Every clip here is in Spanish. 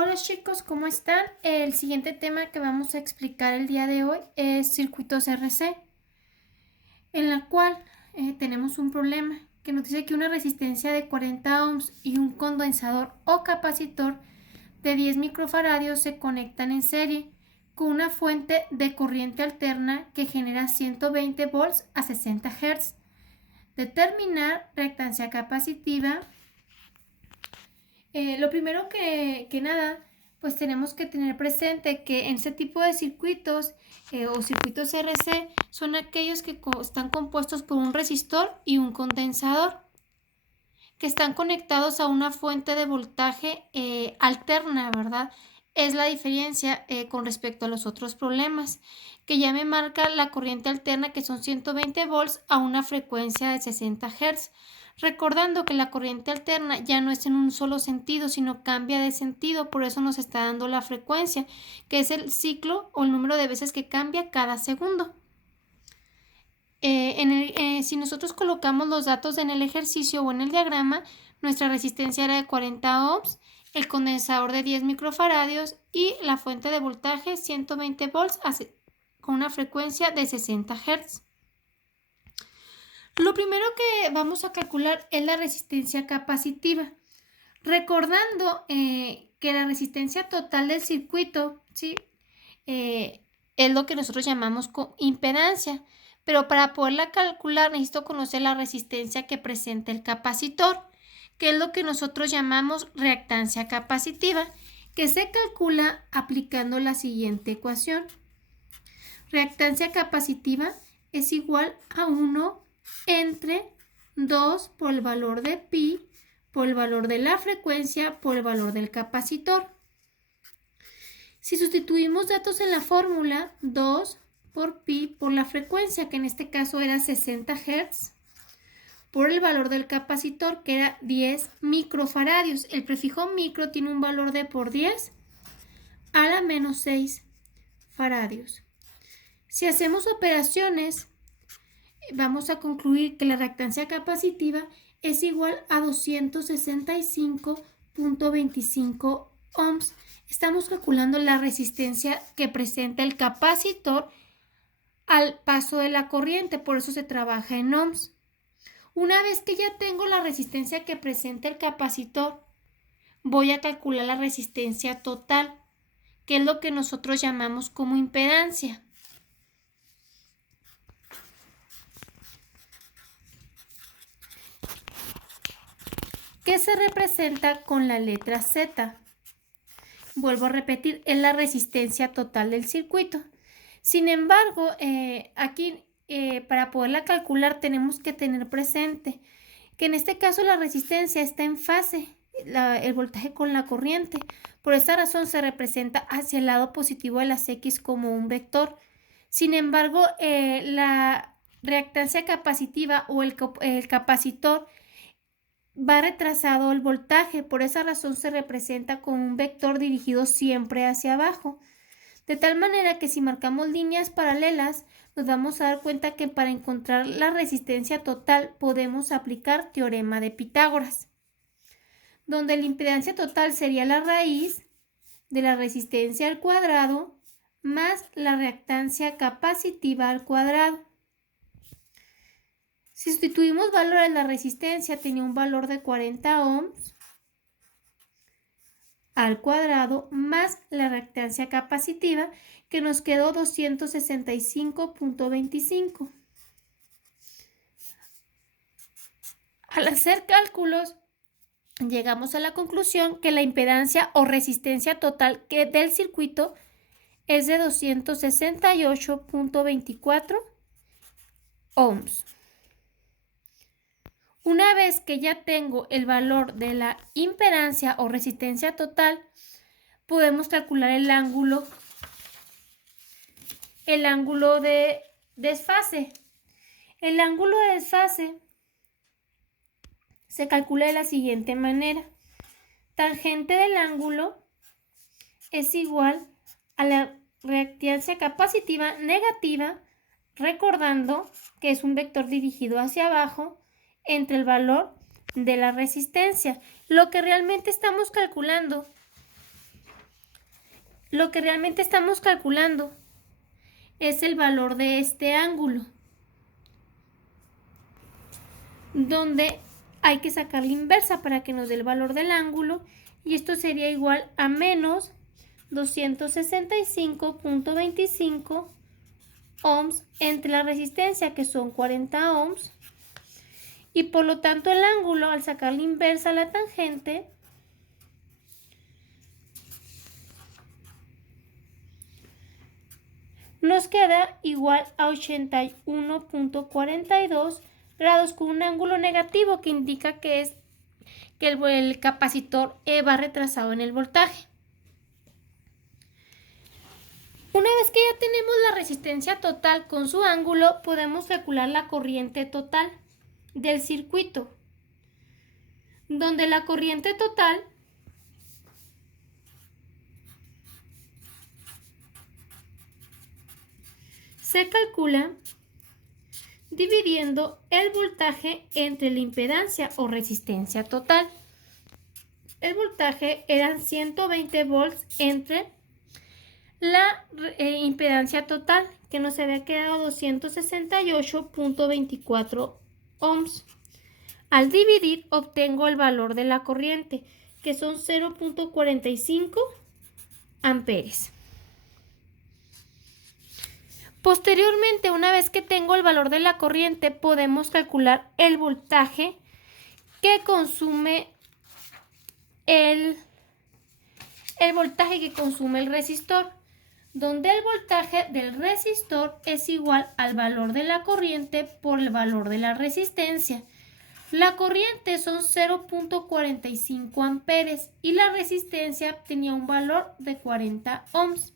Hola chicos, ¿cómo están? El siguiente tema que vamos a explicar el día de hoy es circuitos RC, en la cual tenemos un problema que nos dice que una resistencia de 40 ohms y un condensador o capacitor de 10 microfaradios se conectan en serie con una fuente de corriente alterna que genera 120 volts a 60 Hz. Determinar reactancia capacitiva. Lo primero que nada, pues tenemos que tener presente que en ese tipo de circuitos o circuitos RC son aquellos que están compuestos por un resistor y un condensador, que están conectados a una fuente de voltaje alterna, ¿verdad? Es la diferencia con respecto a los otros problemas, que ya me marca la corriente alterna, que son 120 volts a una frecuencia de 60 Hz. Recordando que la corriente alterna ya no es en un solo sentido, sino cambia de sentido, por eso nos está dando la frecuencia, que es el ciclo o el número de veces que cambia cada segundo. Si nosotros colocamos los datos en el ejercicio o en el diagrama, nuestra resistencia era de 40 ohms, el condensador de 10 microfaradios y la fuente de voltaje 120 volts con una frecuencia de 60 Hz. Lo primero que vamos a calcular es la resistencia capacitiva. Recordando que la resistencia total del circuito, ¿sí? Es lo que nosotros llamamos impedancia, pero para poderla calcular necesito conocer la resistencia que presenta el capacitor, que es lo que nosotros llamamos reactancia capacitiva, que se calcula aplicando la siguiente ecuación. Reactancia capacitiva es igual a 1 entre 2 por el valor de pi por el valor de la frecuencia por el valor del capacitor. Si sustituimos datos en la fórmula, 2 por pi por la frecuencia, que en este caso era 60 Hz, por el valor del capacitor, que era 10 microfaradios. El prefijo micro tiene un valor de por 10 a la menos 6 faradios. Si hacemos operaciones, vamos a concluir que la reactancia capacitiva es igual a 265.25 ohms. Estamos calculando la resistencia que presenta el capacitor al paso de la corriente, por eso se trabaja en ohms. Una vez que ya tengo la resistencia que presenta el capacitor, voy a calcular la resistencia total, que es lo que nosotros llamamos como impedancia. ¿Qué se representa con la letra Z? Vuelvo a repetir, es la resistencia total del circuito. Sin embargo, aquí para poderla calcular tenemos que tener presente que en este caso la resistencia está en fase, el voltaje con la corriente. Por esta razón se representa hacia el lado positivo de las X como un vector. Sin embargo, la reactancia capacitiva o el capacitor va retrasado el voltaje, por esa razón se representa con un vector dirigido siempre hacia abajo. De tal manera que si marcamos líneas paralelas, nos vamos a dar cuenta que para encontrar la resistencia total podemos aplicar teorema de Pitágoras, donde la impedancia total sería la raíz de la resistencia al cuadrado más la reactancia capacitiva al cuadrado. Si sustituimos valor en la resistencia, tenía un valor de 40 ohms al cuadrado más la reactancia capacitiva, que nos quedó 265.25. Al hacer cálculos, llegamos a la conclusión que la impedancia o resistencia total del circuito es de 268.24 ohms. Una vez que ya tengo el valor de la impedancia o resistencia total, podemos calcular el ángulo de desfase. El ángulo de desfase se calcula de la siguiente manera. Tangente del ángulo es igual a la reactancia capacitiva negativa, recordando que es un vector dirigido hacia abajo, entre el valor de la resistencia. Lo que realmente estamos calculando lo que realmente estamos calculando es el valor de este ángulo, donde hay que sacar la inversa para que nos dé el valor del ángulo, y esto sería igual a menos 265.25 ohms entre la resistencia, que son 40 ohms, y por lo tanto el ángulo, al sacar la inversa a la tangente, nos queda igual a 81.42 grados con un ángulo negativo que indica que es que el capacitor va retrasado en el voltaje. Una vez que ya tenemos la resistencia total con su ángulo, podemos calcular la corriente total del circuito, donde la corriente total se calcula dividiendo el voltaje entre la impedancia o resistencia total. El voltaje eran 120 volts entre la impedancia total, que nos había quedado 268.24 ohms. Al dividir obtengo el valor de la corriente, que son 0.45 amperes. Posteriormente, una vez que tengo el valor de la corriente, podemos calcular el voltaje que consume el voltaje que consume el resistor, donde el voltaje del resistor es igual al valor de la corriente por el valor de la resistencia. La corriente son 0.45 amperes y la resistencia tenía un valor de 40 ohms.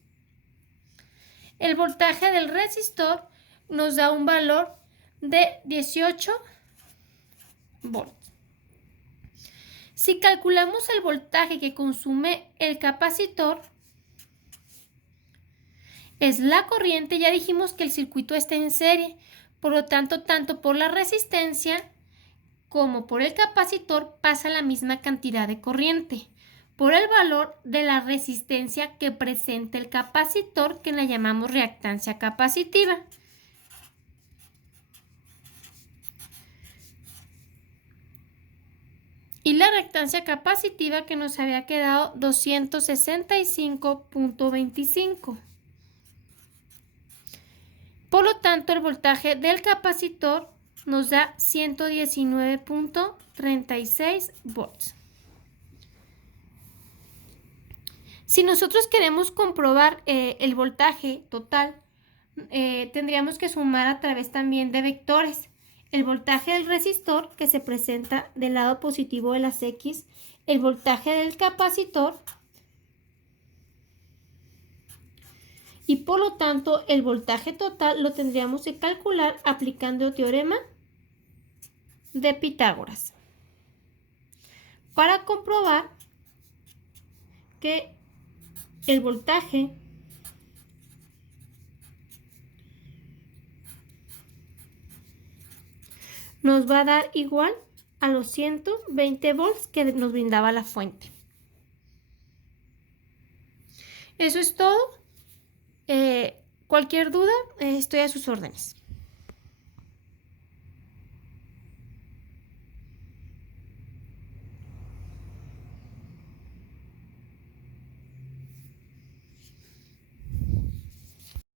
El voltaje del resistor nos da un valor de 18 volts. Si calculamos el voltaje que consume el capacitor, es la corriente. Ya dijimos que el circuito está en serie, por lo tanto, tanto por la resistencia como por el capacitor pasa la misma cantidad de corriente por el valor de la resistencia que presenta el capacitor, que la llamamos reactancia capacitiva. Y la reactancia capacitiva, que nos había quedado 265.25. Por lo tanto, el voltaje del capacitor nos da 119.36 volts. Si nosotros queremos comprobar el voltaje total, tendríamos que sumar a través también de vectores. El voltaje del resistor, que se presenta del lado positivo de las X, el voltaje del capacitor, y por lo tanto el voltaje total lo tendríamos que calcular aplicando el teorema de Pitágoras para comprobar que el voltaje nos va a dar igual a los 120 volts que nos brindaba la fuente. Eso es todo. Cualquier duda, estoy a sus órdenes.